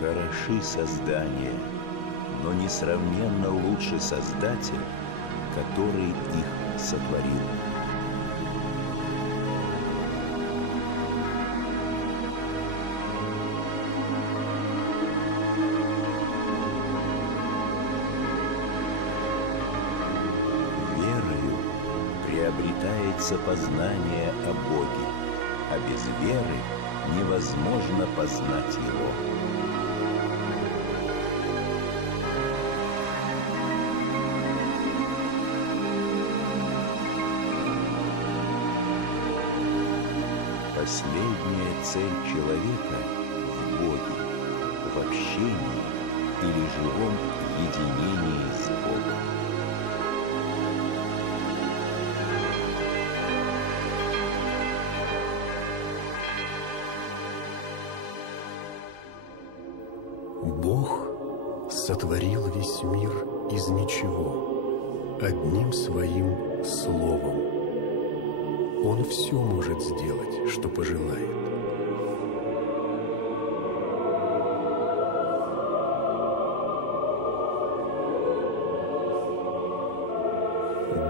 Хороши создания, но несравненно лучше Создатель, который их сотворил. Верою приобретается познание о Боге, а без веры невозможно познать Его. Последняя цель человека в Боге, в общении или живом единении с Богом. Бог сотворил весь мир из ничего, одним своим словом. Он все может сделать, что пожелает.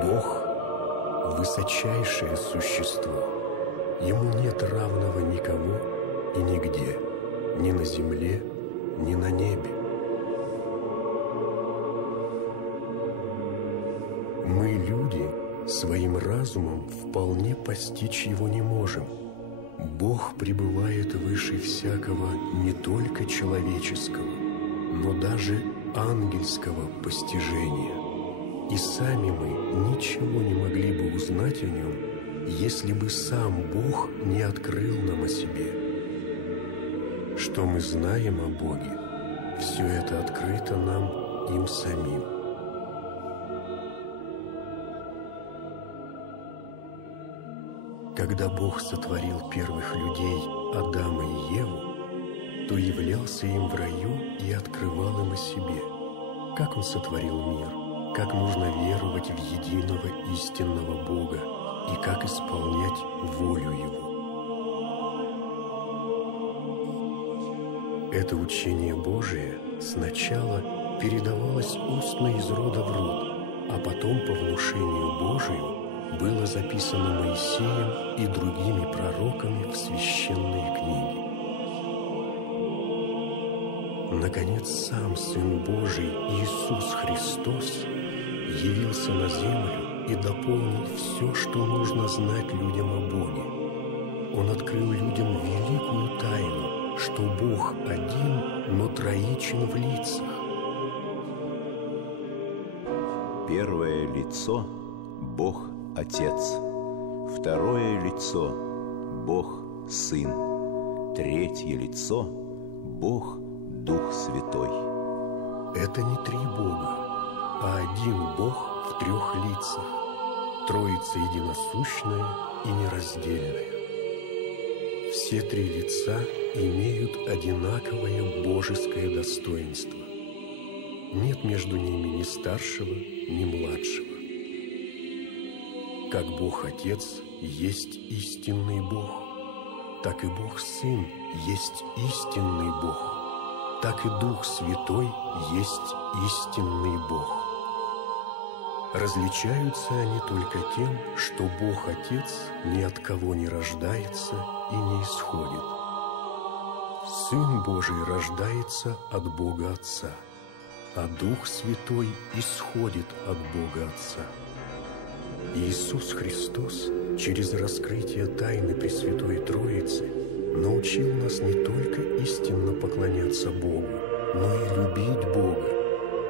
Бог – высочайшее существо. Ему нет равного никому и нигде, ни на земле, ни на небе. Мы, люди, своим разумом вполне постичь его не можем. Бог пребывает выше всякого не только человеческого, но даже ангельского постижения. И сами мы ничего не могли бы узнать о нем, если бы сам Бог не открыл нам о себе. Что мы знаем о Боге, все это открыто нам им самим. Когда Бог сотворил первых людей, Адама и Еву, то являлся им в раю и открывал им о себе, как Он сотворил мир, как нужно веровать в единого истинного Бога и как исполнять волю Его. Это учение Божие сначала передавалось устно из рода в род, а потом по внушению Божию было записано Моисеем и другими пророками в священные книги. Наконец, сам Сын Божий Иисус Христос явился на землю и дополнил все, что нужно знать людям о Боге. Он открыл людям великую тайну, что Бог один, но троичен в лицах. Первое лицо – Бог Отец, второе лицо – Бог Сын, третье лицо – Бог Дух Святой. Это не три Бога, а один Бог в трех лицах, Троица единосущная и нераздельная. Все три лица имеют одинаковое божеское достоинство. Нет между ними ни старшего, ни младшего. Как Бог Отец есть истинный Бог, так и Бог Сын есть истинный Бог, так и Дух Святой есть истинный Бог. Различаются они только тем, что Бог Отец ни от кого не рождается и не исходит. Сын Божий рождается от Бога Отца, а Дух Святой исходит от Бога Отца. Иисус Христос через раскрытие тайны Пресвятой Троицы научил нас не только истинно поклоняться Богу, но и любить Бога,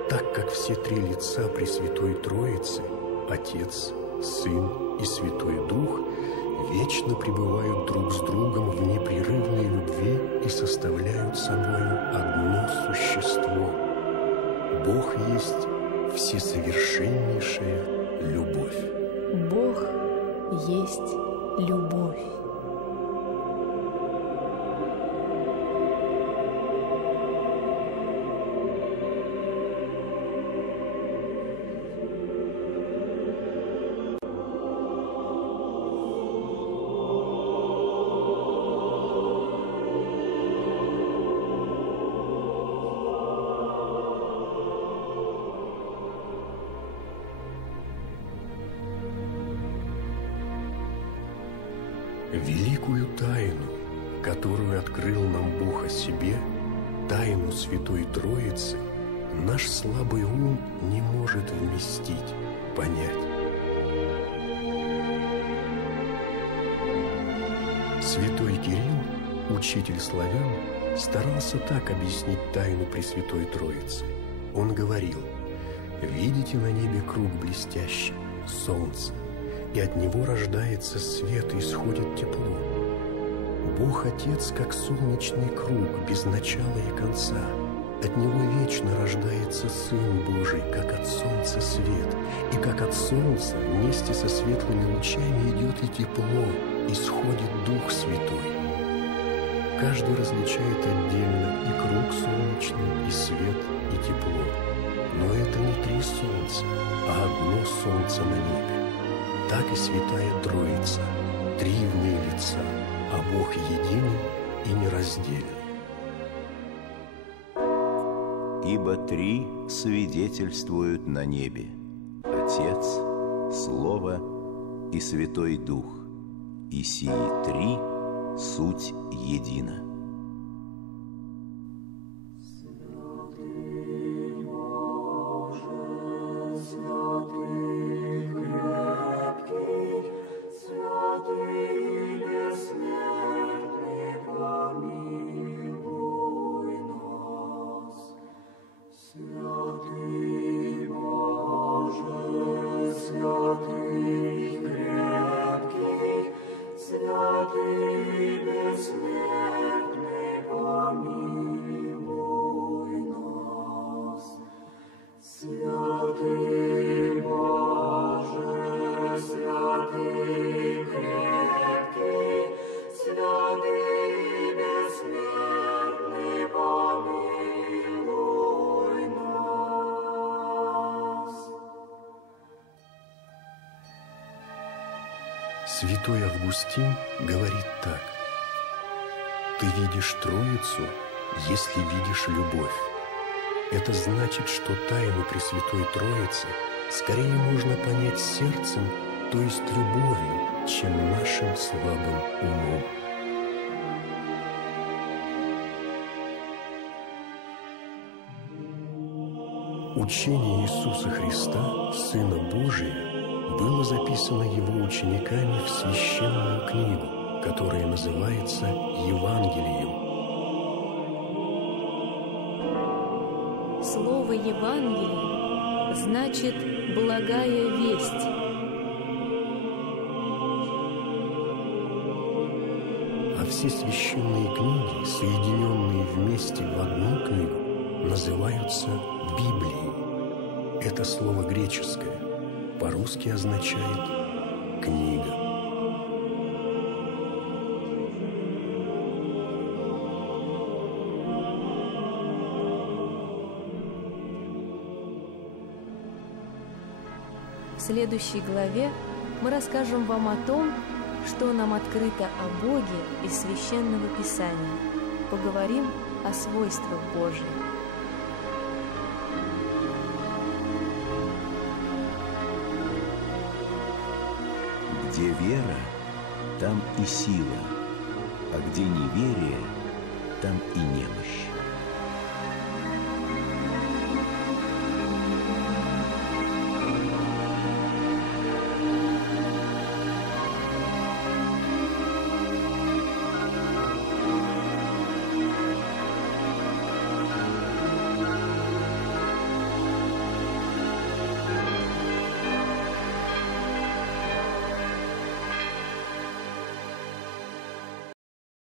так как все три лица Пресвятой Троицы – Отец, Сын и Святой Дух – вечно пребывают друг с другом в непрерывной любви и составляют собою одно существо. Бог есть всесовершеннейшая любовь. Бог есть любовь. Великую тайну, которую открыл нам Бог о себе, тайну Святой Троицы, наш слабый ум не может вместить, понять. Святой Кирилл, учитель славян, старался так объяснить тайну Пресвятой Троицы. Он говорил: «Видите на небе круг блестящий, солнце, и от него рождается свет и исходит тепло. Бог Отец, как солнечный круг, без начала и конца. От него вечно рождается Сын Божий, как от солнца свет, и как от солнца вместе со светлыми лучами идет и тепло, исходит Дух Святой». Каждый различает отдельно и круг солнечный, и свет, и тепло. Но это не три солнца, а одно солнце на небе. Так и Святая Троица, три в ней лица, а Бог единый и нераздельный. Ибо три свидетельствуют на небе: Отец, Слово и Святой Дух, и сии три суть едина. Святой Августин говорит так: «Ты видишь Троицу, если видишь любовь. Это значит, что тайну Пресвятой Троицы скорее можно понять сердцем, то есть любовью, чем нашим слабым умом». Учение Иисуса Христа, Сына Божия, было записано Его учениками в священную книгу, которая называется Евангелием. Слово «Евангелие» значит «благая весть». А все священные книги, соединенные вместе в одну книгу, называются Библией. Это слово греческое, по-русски означает «книга». В следующей главе мы расскажем вам о том, что нам открыто о Боге из Священного Писания. Поговорим о свойствах Божьих. Где вера, там и сила, а где неверие, там и немощь.